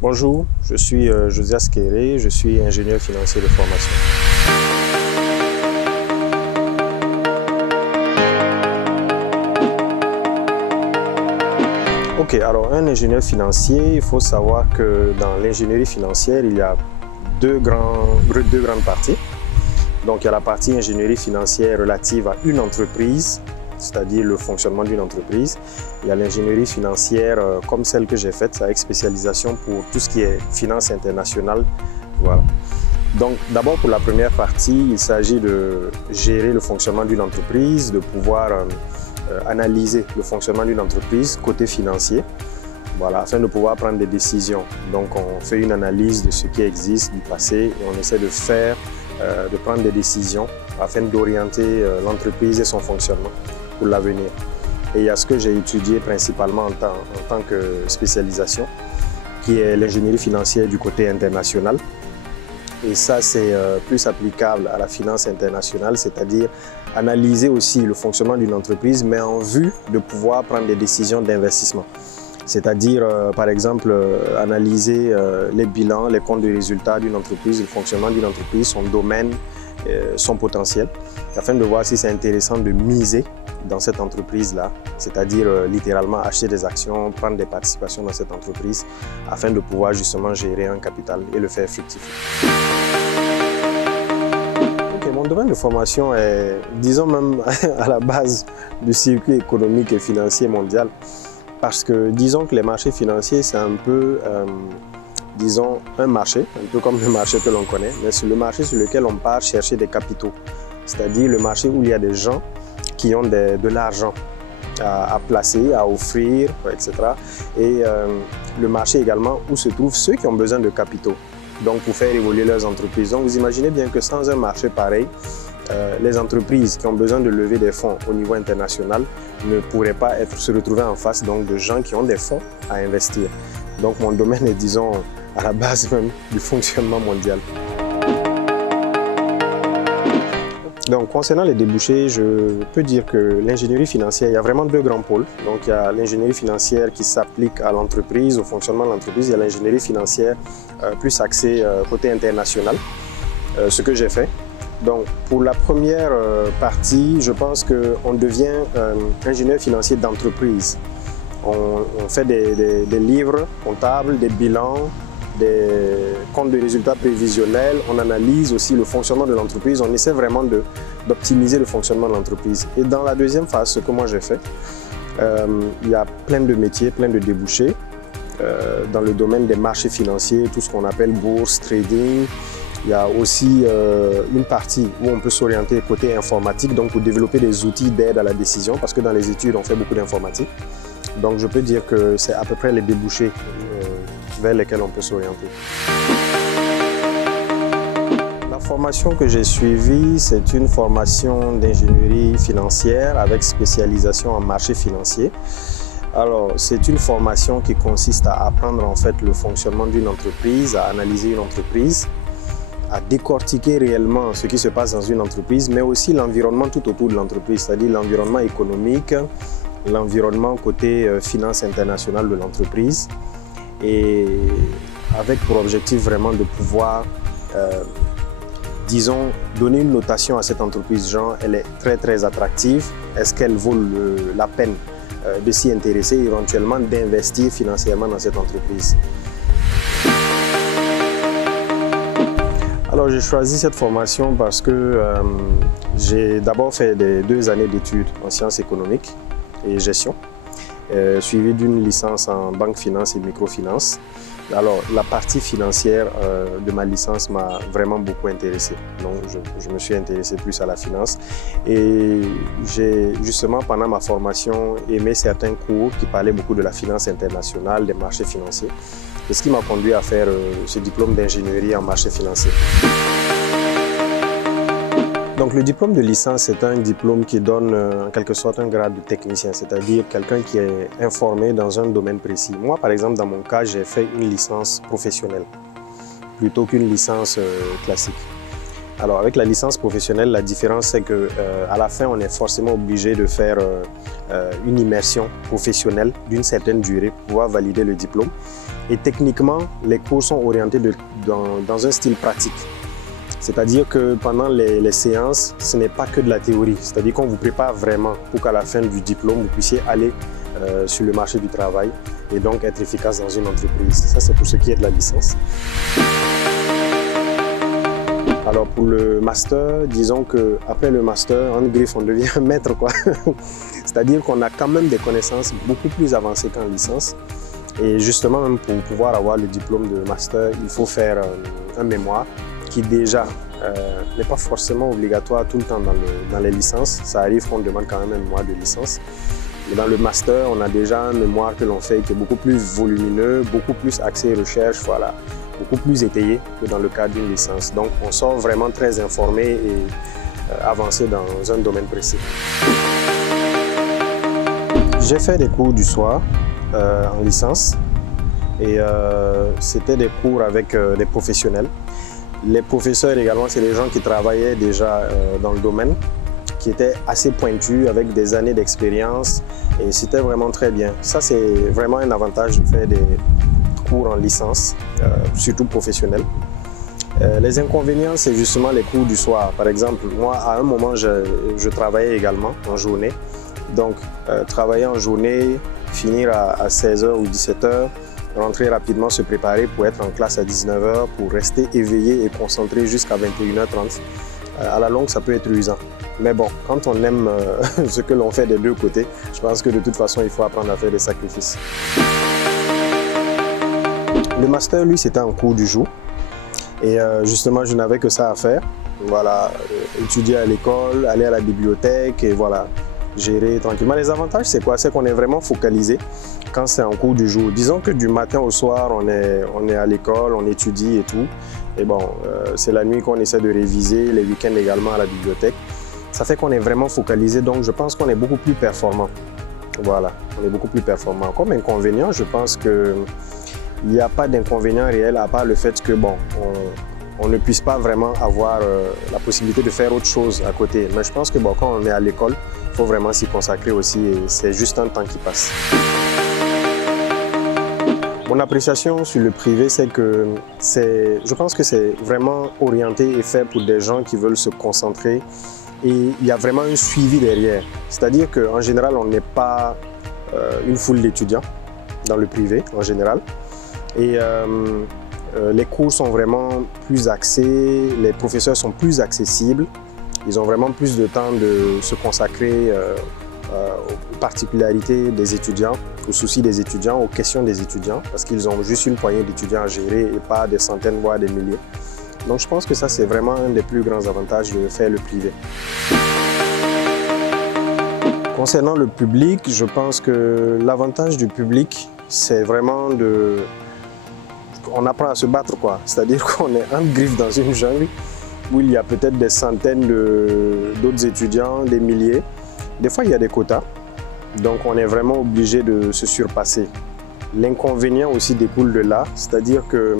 Bonjour, je suis Josias Kéré, je suis ingénieur financier de formation. Ok, alors un ingénieur financier, il faut savoir que dans l'ingénierie financière, il y a deux grandes parties. Donc il y a la partie ingénierie financière relative à une entreprise, c'est-à-dire le fonctionnement d'une entreprise. Il y a l'ingénierie financière comme celle que j'ai faite avec spécialisation pour tout ce qui est finance internationale. Voilà. Donc d'abord pour la première partie, il s'agit de gérer le fonctionnement d'une entreprise, de pouvoir analyser le fonctionnement d'une entreprise côté financier, voilà, afin de pouvoir prendre des décisions. Donc on fait une analyse de ce qui existe du passé et on essaie de prendre des décisions afin d'orienter l'entreprise et son fonctionnement pour l'avenir. Et il y a ce que j'ai étudié principalement en tant que spécialisation, qui est l'ingénierie financière du côté international. Et ça, c'est plus applicable à la finance internationale, c'est-à-dire analyser aussi le fonctionnement d'une entreprise, mais en vue de pouvoir prendre des décisions d'investissement. C'est-à-dire, par exemple, analyser les bilans, les comptes de résultats d'une entreprise, le fonctionnement d'une entreprise, son domaine, son potentiel, afin de voir si c'est intéressant de miser dans cette entreprise-là, c'est-à-dire littéralement acheter des actions, prendre des participations dans cette entreprise, afin de pouvoir justement gérer un capital et le faire fructifier. Okay, mon domaine de formation est, disons même, à la base du circuit économique et financier mondial. Parce que disons que les marchés financiers, c'est un peu, disons, un marché, un peu comme le marché que l'on connaît, mais c'est le marché sur lequel on part chercher des capitaux. C'est-à-dire le marché où il y a des gens qui ont de l'argent à placer, à offrir, etc. Et le marché également où se trouvent ceux qui ont besoin de capitaux, donc pour faire évoluer leurs entreprises. Donc vous imaginez bien que sans un marché pareil, les entreprises qui ont besoin de lever des fonds au niveau international ne pourraient pas se retrouver en face donc, de gens qui ont des fonds à investir. Donc mon domaine est, disons, à la base même du fonctionnement mondial. Donc concernant les débouchés, je peux dire que l'ingénierie financière, il y a vraiment deux grands pôles. Donc il y a l'ingénierie financière qui s'applique à l'entreprise, au fonctionnement de l'entreprise. Il y a l'ingénierie financière plus axée côté international, ce que j'ai fait. Donc, pour la première partie, je pense qu'on devient ingénieur financier d'entreprise. On fait des livres comptables, des bilans, des comptes de résultats prévisionnels. On analyse aussi le fonctionnement de l'entreprise. On essaie vraiment d'optimiser le fonctionnement de l'entreprise. Et dans la deuxième phase, ce que moi j'ai fait, il y a plein de métiers, plein de débouchés dans le domaine des marchés financiers, tout ce qu'on appelle bourse, trading. Il y a aussi une partie où on peut s'orienter côté informatique, donc pour développer des outils d'aide à la décision, parce que dans les études, on fait beaucoup d'informatique. Donc je peux dire que c'est à peu près les débouchés vers lesquels on peut s'orienter. La formation que j'ai suivie, c'est une formation d'ingénierie financière avec spécialisation en marché financier. Alors, c'est une formation qui consiste à apprendre en fait le fonctionnement d'une entreprise, à analyser une entreprise, à décortiquer réellement ce qui se passe dans une entreprise, mais aussi l'environnement tout autour de l'entreprise, c'est-à-dire l'environnement économique, l'environnement côté finance internationale de l'entreprise, et avec pour objectif vraiment de pouvoir, disons, donner une notation à cette entreprise, genre elle est très très attractive, est-ce qu'elle vaut la peine de s'y intéresser, éventuellement d'investir financièrement dans cette entreprise. Alors j'ai choisi cette formation parce que j'ai d'abord fait 2 années d'études en sciences économiques et gestion, suivi d'une licence en banque finance et microfinance. Alors la partie financière de ma licence m'a vraiment beaucoup intéressé, donc je me suis intéressé plus à la finance et j'ai justement pendant ma formation aimé certains cours qui parlaient beaucoup de la finance internationale, des marchés financiers. C'est ce qui m'a conduit à faire ce diplôme d'ingénierie en marché financier. Donc le diplôme de licence, c'est un diplôme qui donne en quelque sorte un grade de technicien, c'est-à-dire quelqu'un qui est informé dans un domaine précis. Moi, par exemple, dans mon cas, j'ai fait une licence professionnelle plutôt qu'une licence classique. Alors avec la licence professionnelle, la différence c'est que à la fin, on est forcément obligé de faire une immersion professionnelle d'une certaine durée pour pouvoir valider le diplôme. Et techniquement, les cours sont orientés dans un style pratique. C'est-à-dire que pendant les séances, ce n'est pas que de la théorie. C'est-à-dire qu'on vous prépare vraiment pour qu'à la fin du diplôme, vous puissiez aller sur le marché du travail et donc être efficace dans une entreprise. Ça, c'est pour ce qui est de la licence. Alors pour le master, disons qu'après le master, en griffe, on devient maître, quoi. C'est-à-dire qu'on a quand même des connaissances beaucoup plus avancées qu'en licence. Et justement, même pour pouvoir avoir le diplôme de master, il faut faire un mémoire qui déjà n'est pas forcément obligatoire tout le temps dans les licences. Ça arrive qu'on demande quand même un mémoire de licence. Mais dans le master, on a déjà un mémoire que l'on fait qui est beaucoup plus volumineux, beaucoup plus axé recherche, voilà, beaucoup plus étayé que dans le cadre d'une licence. Donc on sort vraiment très informé et avancé dans un domaine précis. J'ai fait des cours du soir en licence et c'était des cours avec des professionnels. Les professeurs également, c'est des gens qui travaillaient déjà dans le domaine, qui étaient assez pointus avec des années d'expérience et c'était vraiment très bien. Ça, c'est vraiment un avantage de faire des cours en licence, surtout professionnels. Les inconvénients, c'est justement les cours du soir. Par exemple, moi, à un moment, je travaillais également en journée. Donc, travailler en journée, finir à 16h ou 17h, rentrer rapidement, se préparer pour être en classe à 19h, pour rester éveillé et concentré jusqu'à 21h30. À la longue, ça peut être usant. Mais bon, quand on aime ce que l'on fait des deux côtés, je pense que de toute façon, il faut apprendre à faire des sacrifices. Le master, lui, c'était en cours du jour. Et justement, je n'avais que ça à faire. Voilà, étudier à l'école, aller à la bibliothèque et voilà, gérer tranquillement. Les avantages, c'est quoi? C'est qu'on est vraiment focalisé quand c'est en cours du jour. Disons que du matin au soir, on est à l'école, on étudie et tout. Et bon, c'est la nuit qu'on essaie de réviser, les week-ends également à la bibliothèque. Ça fait qu'on est vraiment focalisé, donc je pense qu'on est beaucoup plus performant. Voilà, on est beaucoup plus performant. Comme inconvénient, je pense qu'il n'y a pas d'inconvénient réel à part le fait que bon, on ne puisse pas vraiment avoir la possibilité de faire autre chose à côté. Mais je pense que bon, quand on est à l'école, il faut vraiment s'y consacrer aussi et c'est juste un temps qui passe. Mon appréciation sur le privé, c'est que je pense que c'est vraiment orienté et fait pour des gens qui veulent se concentrer et il y a vraiment un suivi derrière. C'est-à-dire qu'en général, on n'est pas une foule d'étudiants dans le privé en général. Et les cours sont vraiment plus axés, les professeurs sont plus accessibles. Ils ont vraiment plus de temps de se consacrer aux particularités des étudiants, aux soucis des étudiants, aux questions des étudiants, parce qu'ils ont juste une poignée d'étudiants à gérer et pas des centaines, voire des milliers. Donc je pense que ça, c'est vraiment un des plus grands avantages de faire le privé. Concernant le public, je pense que l'avantage du public, c'est vraiment on apprend à se battre, quoi. C'est-à-dire qu'on est en griffe dans une jungle où il y a peut-être des centaines d'autres étudiants, des milliers. Des fois, il y a des quotas, donc on est vraiment obligé de se surpasser. L'inconvénient aussi découle de là, c'est-à-dire que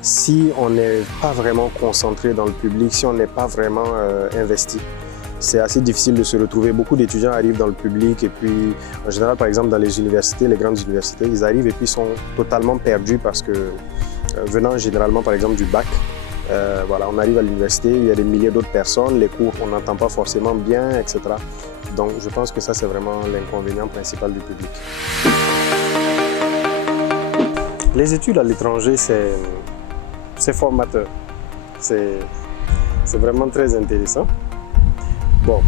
si on n'est pas vraiment concentré dans le public, si on n'est pas vraiment investi, c'est assez difficile de se retrouver. Beaucoup d'étudiants arrivent dans le public et puis, en général, par exemple, dans les universités, les grandes universités, ils arrivent et puis sont totalement perdus parce que, venant généralement, par exemple, du bac, voilà, on arrive à l'université, il y a des milliers d'autres personnes, les cours, on n'entend pas forcément bien, etc. Donc, je pense que ça, c'est vraiment l'inconvénient principal du public. Les études à l'étranger, c'est formateur. C'est vraiment très intéressant. Bon,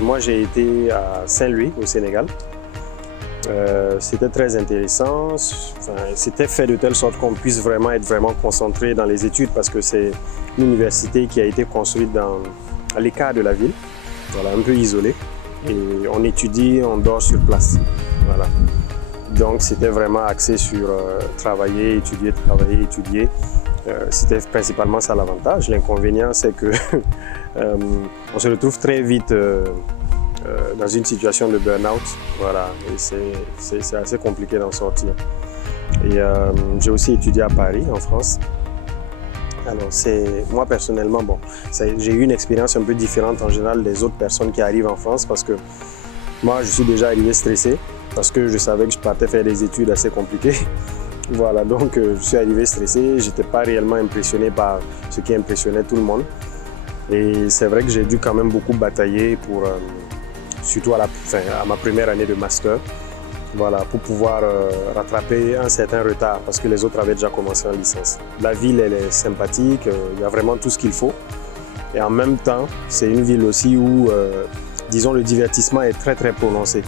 moi j'ai été à Saint-Louis au Sénégal. C'était très intéressant. Enfin, c'était fait de telle sorte qu'on puisse vraiment être concentré dans les études parce que c'est une université qui a été construite à l'écart de la ville, voilà, un peu isolée. Et on étudie, on dort sur place. Voilà. Donc c'était vraiment axé sur travailler, étudier, travailler, étudier. C'était principalement ça l'avantage. L'inconvénient, c'est que on se retrouve très vite dans une situation de burn-out. Voilà, et c'est assez compliqué d'en sortir. Et j'ai aussi étudié à Paris, en France. Alors, moi personnellement, bon, j'ai eu une expérience un peu différente en général des autres personnes qui arrivent en France parce que moi, je suis déjà arrivé stressé parce que je savais que je partais faire des études assez compliquées. Voilà, donc je suis arrivé stressé, je n'étais pas réellement impressionné par ce qui impressionnait tout le monde. Et c'est vrai que j'ai dû quand même beaucoup batailler pour, surtout à ma première année de master, voilà, pour pouvoir rattraper un certain retard parce que les autres avaient déjà commencé en licence. La ville, elle est sympathique, il y a vraiment tout ce qu'il faut. Et en même temps, c'est une ville aussi où, disons, le divertissement est très très prononcé.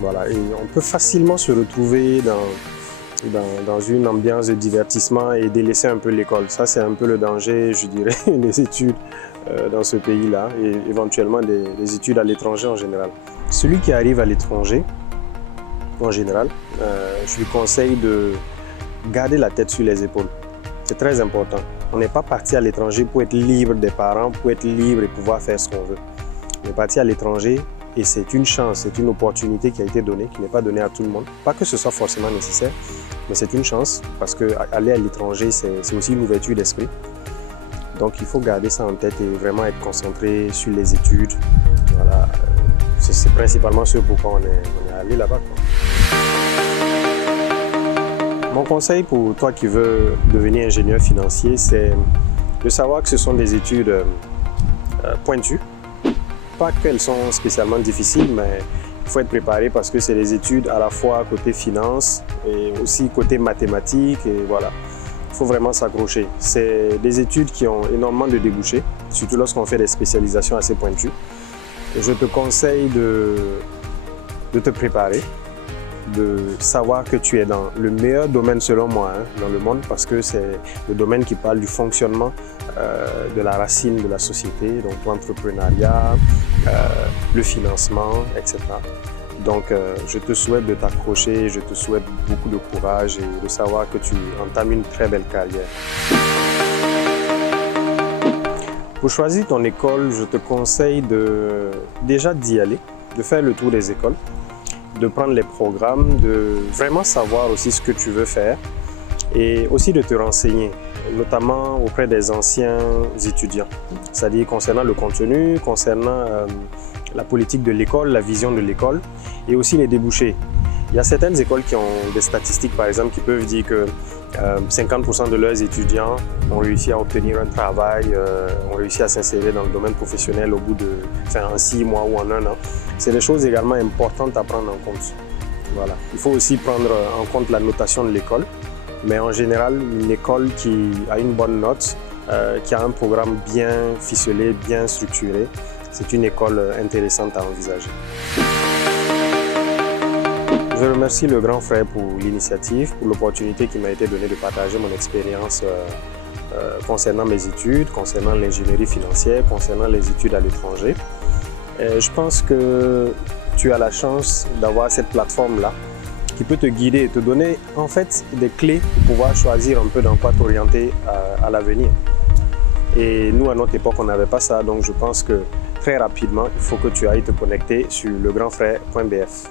Voilà, et on peut facilement se retrouver dans une ambiance de divertissement et délaisser un peu l'école. Ça, c'est un peu le danger, je dirais, des études dans ce pays-là et éventuellement des études à l'étranger en général. Celui qui arrive à l'étranger, en général, je lui conseille de garder la tête sur les épaules. C'est très important. On n'est pas parti à l'étranger pour être libre des parents, pour être libre et pouvoir faire ce qu'on veut. On est parti à l'étranger et c'est une chance, c'est une opportunité qui a été donnée, qui n'est pas donnée à tout le monde. Pas que ce soit forcément nécessaire, mais c'est une chance parce qu'aller à l'étranger, c'est aussi une ouverture d'esprit. Donc il faut garder ça en tête et vraiment être concentré sur les études. Voilà. C'est principalement ce pourquoi on est allé là-bas. Mon conseil pour toi qui veux devenir ingénieur financier, c'est de savoir que ce sont des études pointues. Pas qu'elles sont spécialement difficiles, mais il faut être préparé parce que c'est des études à la fois côté finance et aussi côté mathématiques. Et voilà, il faut vraiment s'accrocher. C'est des études qui ont énormément de débouchés, surtout lorsqu'on fait des spécialisations assez pointues. Et je te conseille de te préparer, de savoir que tu es dans le meilleur domaine selon moi dans le monde parce que c'est le domaine qui parle du fonctionnement de la racine de la société, donc l'entrepreneuriat, le financement, etc. Donc je te souhaite de t'accrocher, je te souhaite beaucoup de courage et de savoir que tu entames une très belle carrière. Pour choisir ton école, je te conseille déjà d'y aller, de faire le tour des écoles, de prendre les programmes, de vraiment savoir aussi ce que tu veux faire et aussi de te renseigner, notamment auprès des anciens étudiants, c'est-à-dire concernant le contenu, concernant la politique de l'école, la vision de l'école et aussi les débouchés. Il y a certaines écoles qui ont des statistiques, par exemple, qui peuvent dire que 50% de leurs étudiants ont réussi à obtenir un travail, ont réussi à s'insérer dans le domaine professionnel au bout en 6 mois ou en 1 an. C'est des choses également importantes à prendre en compte. Voilà. Il faut aussi prendre en compte la notation de l'école, mais en général, une école qui a une bonne note, qui a un programme bien ficelé, bien structuré, c'est une école intéressante à envisager. Je remercie le grand frère pour l'initiative, pour l'opportunité qui m'a été donnée de partager mon expérience concernant mes études, concernant l'ingénierie financière, concernant les études à l'étranger. Je pense que tu as la chance d'avoir cette plateforme-là qui peut te guider et te donner en fait des clés pour pouvoir choisir un peu dans quoi t'orienter à l'avenir. Et nous, à notre époque, on n'avait pas ça, donc je pense que très rapidement, il faut que tu ailles te connecter sur legrandfrère.bf.